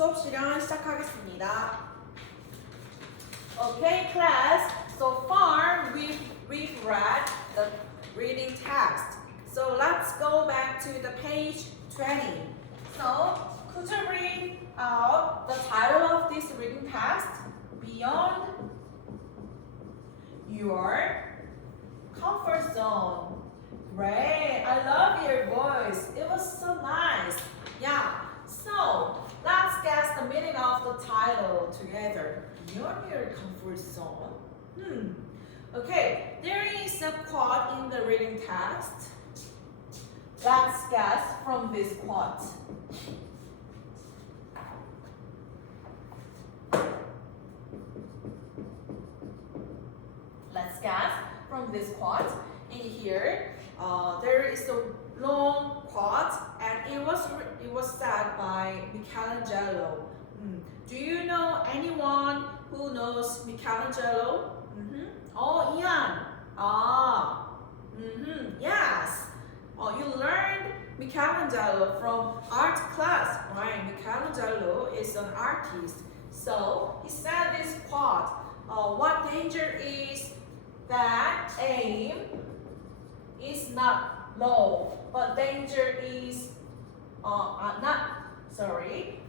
수업 시간 시작하겠습니다. Okay, class. So far, we've read the reading text. So let's go back to the page 20. So could you read out the title of this reading text? Beyond your comfort zone. Great. I love your voice. It was so nice. Yeah. So let's guess the meaning of the title together. Beyond your comfort zone. Okay, there is a quote in the reading text. Let's guess from this quote. Let's guess from this quote. In here, there is a long quote, and it was said by Michelangelo. Do you know anyone who knows Michelangelo? Oh, Ian. Yes. Oh, you learned Michelangelo from art class, right? Michelangelo is an artist. So he said this quote. What danger is that aim is not low, but danger is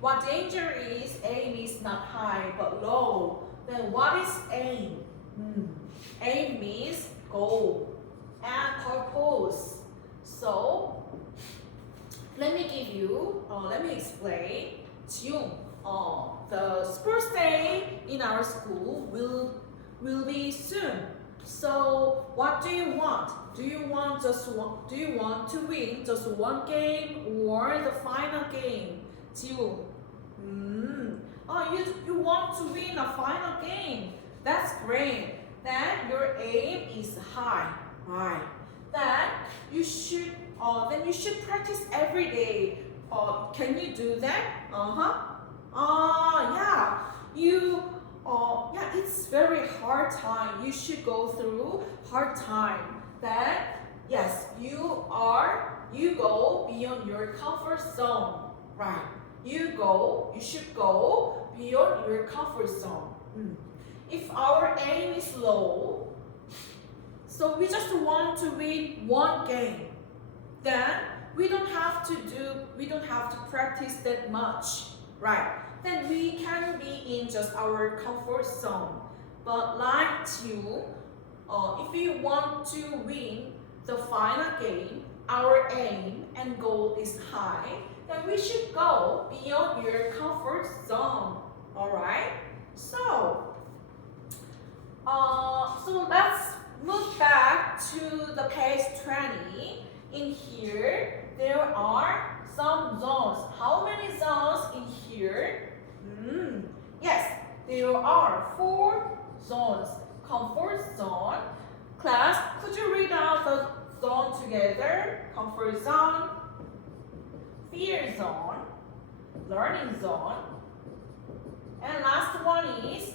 What danger is aim is not high but low. Then what is aim? Aim means goal and purpose. So let me explain. June, the sports day in our school will be soon. So what do you want? Do you want to win just one game or the final game? Jiu. You want to win a final game. That's great. Then your aim is high, right? Then you should practice every day. Can you do that? It's very hard time. You should go through hard time. Then yes, you go beyond your comfort zone, right? You should go beyond your comfort zone. If our aim is low, so we just want to win one game, then we don't have to practice that much, right? Then we can be in just our comfort zone. But like you, if you want to win the final game, our aim and goal is high, then we should go beyond your comfort zone. Alright? So let's move back to the page 20. In here, there are some zones. How many zones in here? Yes, there are 4 zones. Comfort zone. Class, could you read out the zone together? Comfort zone, fear zone, learning zone, and last one is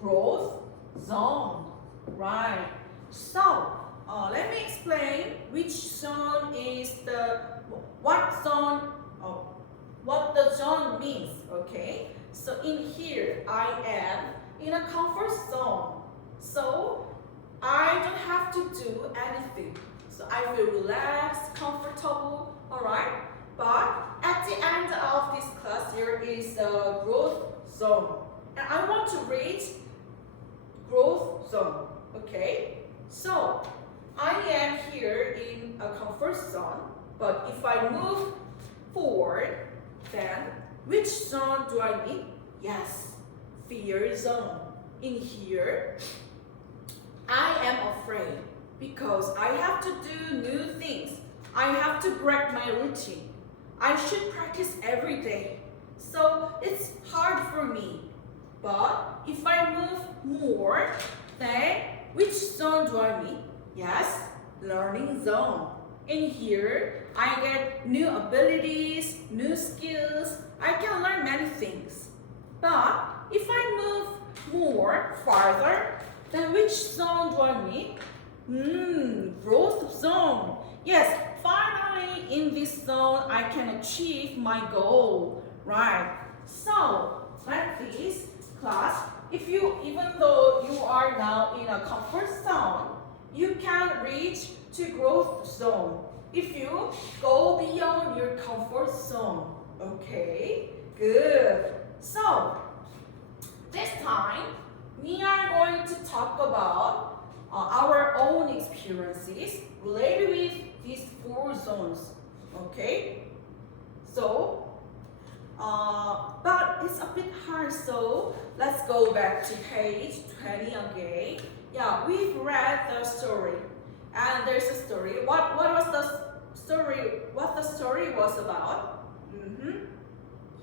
growth zone. Right. So let me explain which zone is what the zone means. Okay. So in here, I am in a comfort zone. So I don't have to do anything. So I feel relaxed, comfortable, alright? But at the end of this class, there is a growth zone. And I want to reach growth zone, okay? So I am here in a comfort zone, but if I move forward, then which zone do I need? Yes, fear zone. In here, I am afraid because I have to do new things. I have to break my routine. I should practice every day. So it's hard for me. But if I move more, then which zone do I need? Yes, learning zone. In here, I get new abilities, new skills. I can learn many things. But if I move more farther, then which zone do I need? Growth zone. Yes, finally in this zone I can achieve my goal, right? So, like this, class, even though you are now in a comfort zone, you can reach to growth zone if you go beyond your comfort zone. Okay, good. So, this time, we are going to talk about our own experiences related with these 4 zones. Okay, so but it's a bit hard, so let's go back to page 20 again. Yeah, we've read the story, and there's a story. What was the story? What the story was about?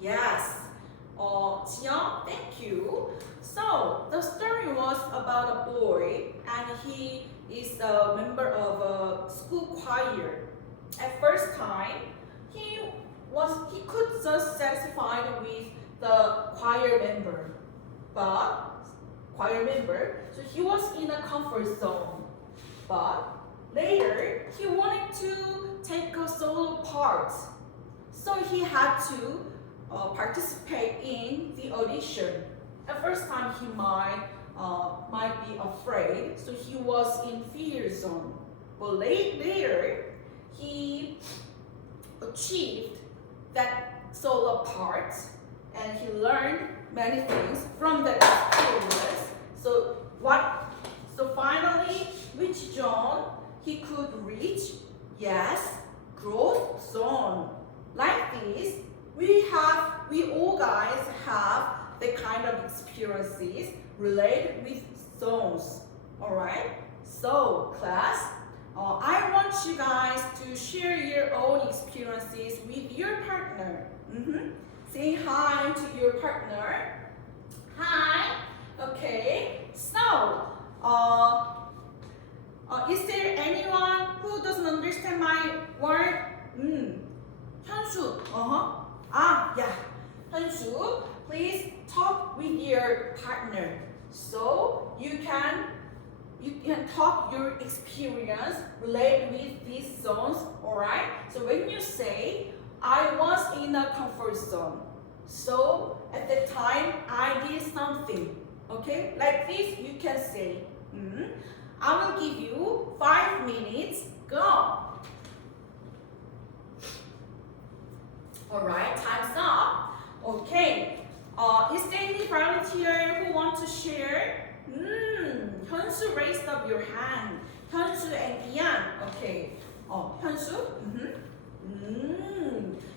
Yes. Jiyoung, thank you. So the story was about a boy, and he is a member of a school choir. At first time, he could just satisfied with the choir member, so he was in a comfort zone. But later, he wanted to take a solo part, so he had to participate in the audition. At first time, he might be afraid, so he was in fear zone. But later, he achieved that solo part, and he learned many things from that experience. So finally, which zone he could reach? Yes, growth zone. Like this, we all guys have the kind of experiences related with zones. Alright? So class, I want you guys to share your own experiences with your partner. Say hi to your partner. Hi. Okay. So, is there anyone who doesn't understand my word? 현수. Yeah. 현수, please talk with your partner so you can talk your experience related with these zones. Alright? So when you say, I was in a comfort zone, so at the time I did something. Okay? Like this, you can say, I will give you 5 minutes. Go. Alright, time's up. Okay. Is there any volunteer who want to share? 현수 raised up your hand. 현수 and Ian. Okay. 현수?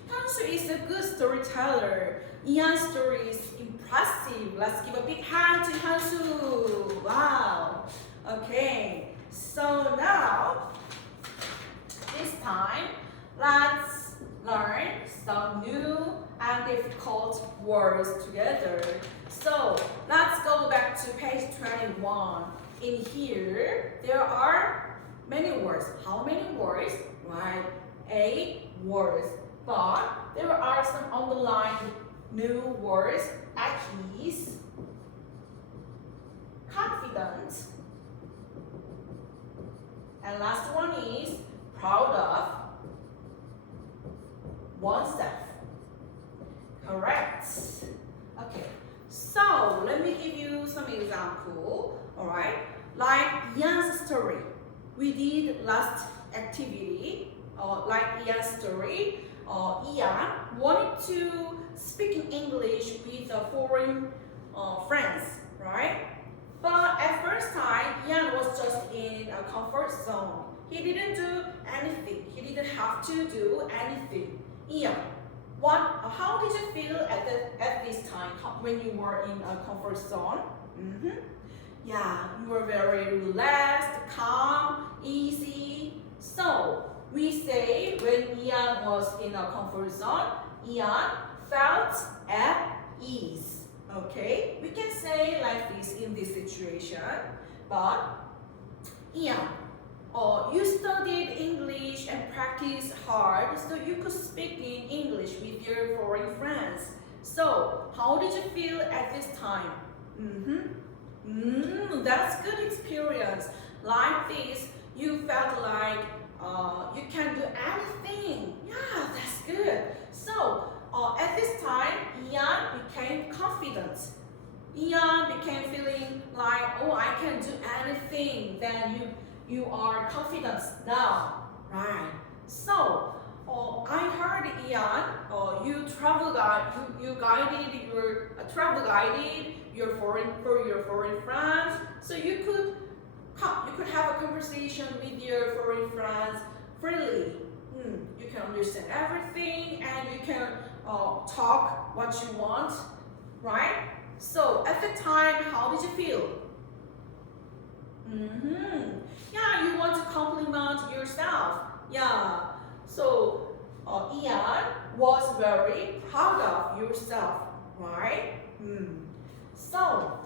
현수 is a good storyteller. Ian's story is impressive. Let's give a big hand to Hyunsu. Wow. Okay. So now, this time, let's learn some new and difficult words together. So let's go back to page 21. In here, there are many words. How many words? Right, 8 words. But there are some underlined new words. At ease, confident, and last one is proud of oneself. Correct. Okay. So let me give you some example. Alright. Like Ian's story. We did last activity. Like Ian's story. Ian wanted to speak in English with foreign friends, right? But at first time, Ian was just in a comfort zone. He didn't do anything. He didn't have to do anything. Ian, how did you feel at this time when you were in a comfort zone? Yeah, you were very relaxed, calm, easy. So we say when Ian was in a comfort zone, Ian felt at ease. Okay, we can say like this in this situation. But Ian, you studied English and practiced hard so you could speak in English with your foreign friends. So how did you feel at this time? That's good experience. Like this, you felt like you can do anything. Yeah, that's good. So at this time, Ian became confident. Ian became feeling like, oh, I can do anything. Then you are confident now, right? So, I heard Ian, you guided your foreign friends, so you could have a conversation with your foreign friends freely. You can understand everything and you can talk what you want, right? So at the time, how did you feel? Yeah, you want to compliment yourself. Yeah. So Ian was very proud of yourself, right? So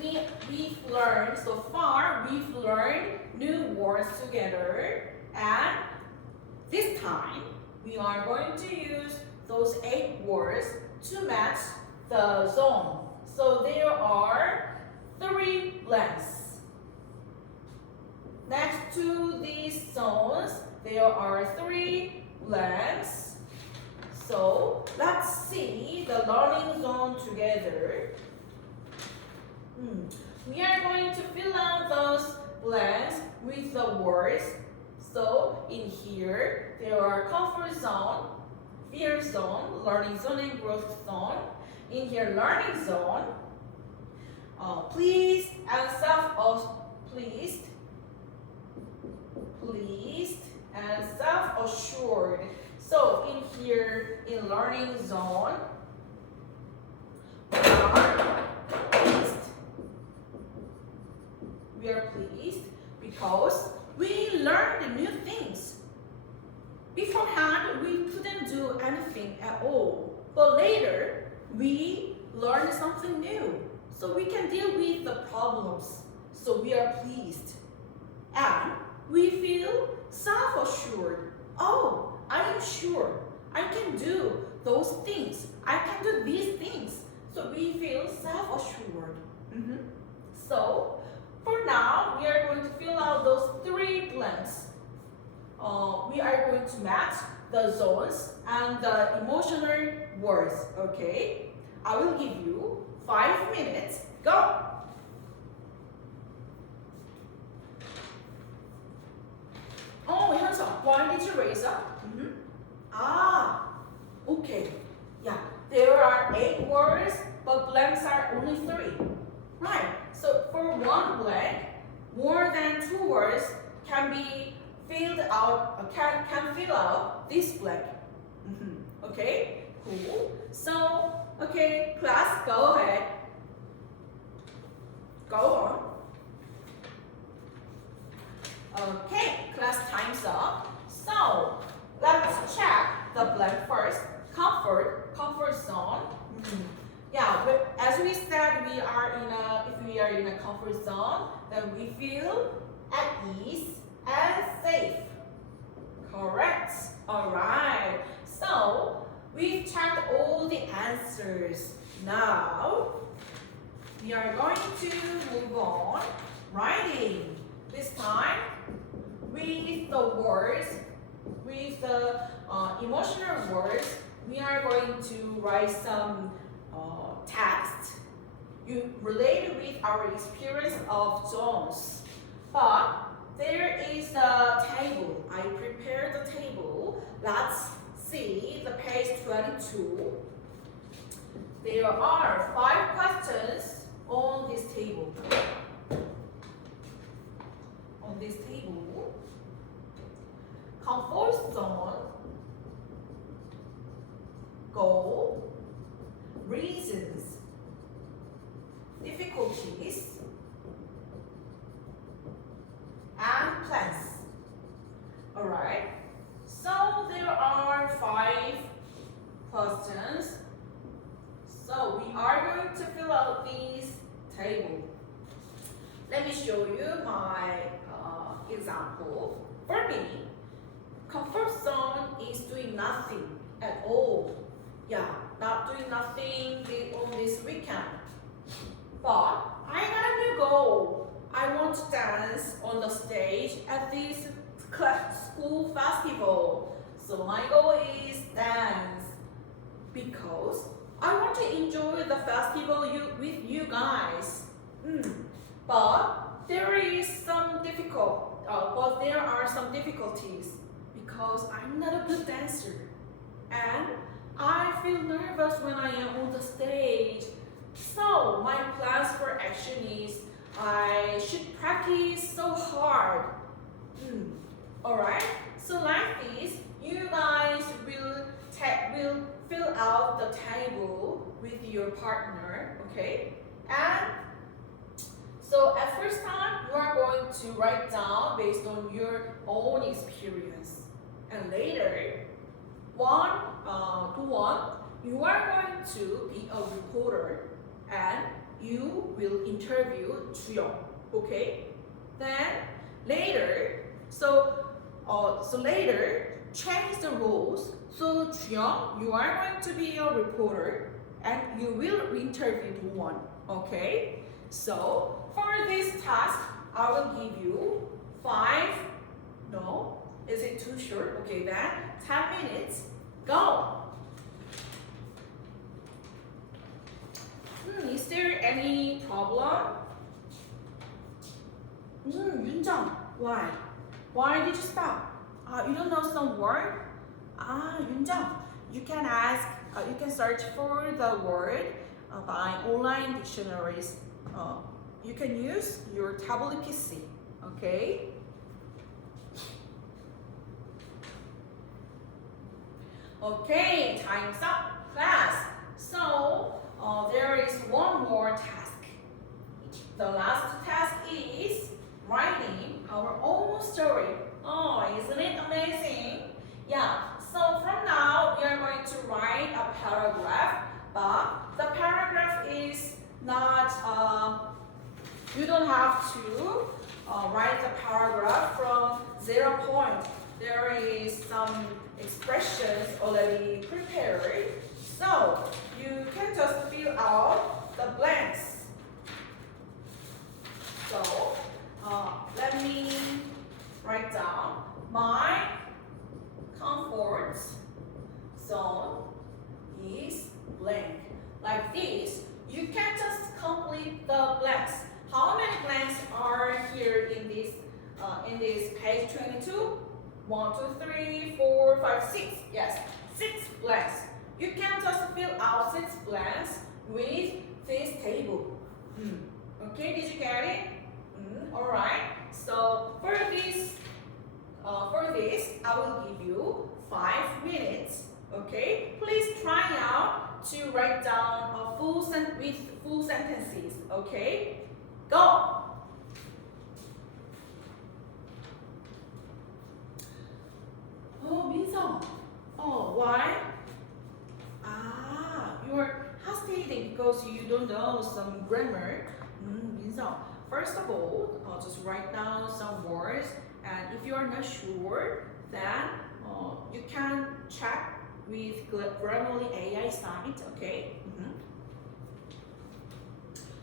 we've learned so far. We've learned new words together, and this time we are going to use those 8 words to match the zone. So there are 3 blanks. Next to these zones, there are 3 blanks. So let's see the learning zone together. We are going to fill out those blanks with the words. So in here, there are comfort zone, fear zone, learning zone, and growth zone. In here, learning zone, pleased and pleased and self-assured. So in here, in learning zone, we are pleased because we learned new things. Beforehand, we couldn't do anything at all. But later, we learned something new. So we can deal with the problems. So we are pleased. And we feel self-assured. Oh, I am sure I can do those things. I can do these things. So we feel self-assured. So for now, we are going to fill out those 3 blanks. We are going to match the zones and the emotional words, okay? I will give you 5 minutes. Go! Oh, Hyunsung, why did you raise up? Okay. Yeah, there are 8 words, but blanks are only 3. Right. So for one blank, more than 2 words can be filled out. Can fill out this blank. Okay. Cool. So okay, class, go ahead. Go on. Okay, class time's up. So let's check the blank first. Comfort zone. Yeah, but as we said, if we are in a comfort zone, then we feel at ease and safe. Correct. All right. So we've checked all the answers. Now we are going to move on writing. This time with the words, with the emotional words, we are going to write some text you relate with our experience of zones. But there is a table. I prepared the table. Let's see the page 22. There are 5 questions on this table. On this table, comfort zone, goal, reasons, difficulties, and plans. Alright, so there are 5 questions. So we are going to fill out this table. Let me show you my example. For me, comfort zone is doing nothing at all. Yeah, not doing nothing on this weekend. But I got a new goal. I want to dance on the stage at this school festival. So my goal is dance. because I want to enjoy the festival with you guys. But there are some difficulties because I'm not a good dancer, and I feel nervous when I am on the stage. So my plans for action is I should practice so hard. Alright, so like this, you guys will fill out the table with your partner, okay? And so at first time, you are going to write down based on your own experience. And later, one to one, you are going to be a reporter and you will interview Chuyong, okay? Then later, later, change the roles. So Chuyong, you are going to be a reporter and you will interview one, okay? So for this task, I will give you 5, no, is it too short? Okay, then 10 minutes, go. Is there any problem? Yunjang, why? Why did you stop? You don't know some word? Yunjang, you can ask, you can search for the word by online dictionaries. You can use your tablet PC, okay? Okay, time's up, class. So, there is one more task. The last task is writing our own story. Oh, isn't it amazing? Yeah, so from now, we are going to write a paragraph, but the paragraph is not, you don't have to write the paragraph from 0 point. There is some expressions already prepared, so you can just fill out the blanks. So let me write down my comfort zone is blank. Like this, you can just complete the blanks. How many blanks are here in this page 22? 1, 2, 3, 4, 5, 6. Yes, 6 blanks. You can just fill out 6 blanks with this table. Okay, did you get it? Alright. So for this, I will give you 5 minutes. Okay, please try out to write down a full sentences. Okay, go. Oh, Minsung. Oh, why? You're hesitating because you don't know some grammar. Minsung. First of all, I'll just write down some words, and if you are not sure, then you can check with Grammarly AI site. Okay.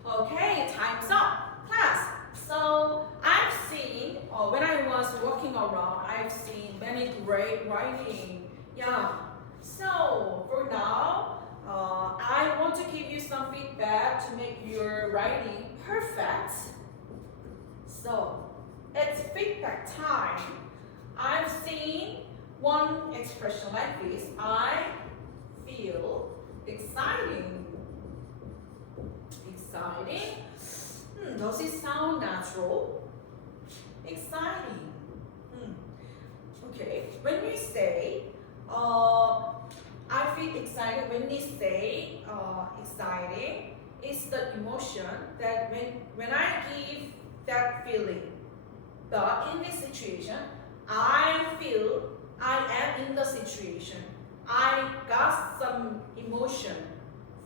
Okay, time's up, class. So I've seen, when I was walking around, I've seen many great writing. Yeah. So for now, I want to give you some feedback to make your writing perfect. So it's feedback time. I've seen one expression like this. I feel exciting. Exciting. Does it sound natural? Exciting. Okay. When we say, I feel excited. When we say exciting, it's the emotion that when I give that feeling. But in this situation, I feel I am in the situation. I got some emotion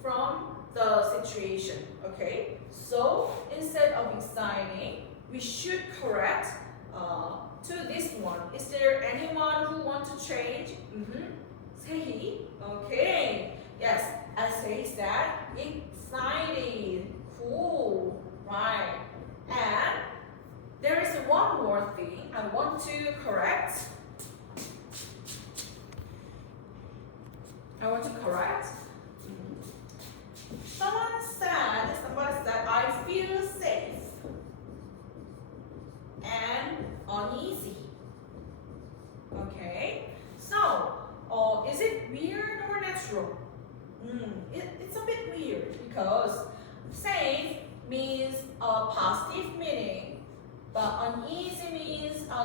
from the situation. Okay. So instead of exciting, we should correct to this one. Is there anyone who wants to change? Say, okay. Yes, I say that exciting, cool, right? And there is one more thing I want to correct.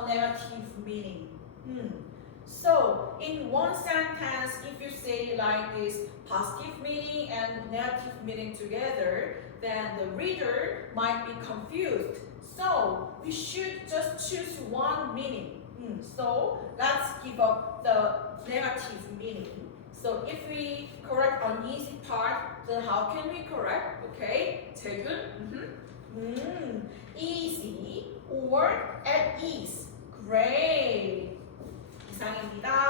a negative meaning. So in one sentence, if you say like this, positive meaning and negative meaning together, then the reader might be confused. So we should just choose one meaning. So let's give up the negative meaning. So if we correct an easy part, then how can we correct? Okay, 태균. Easy or at ease. Great. 이상입니다.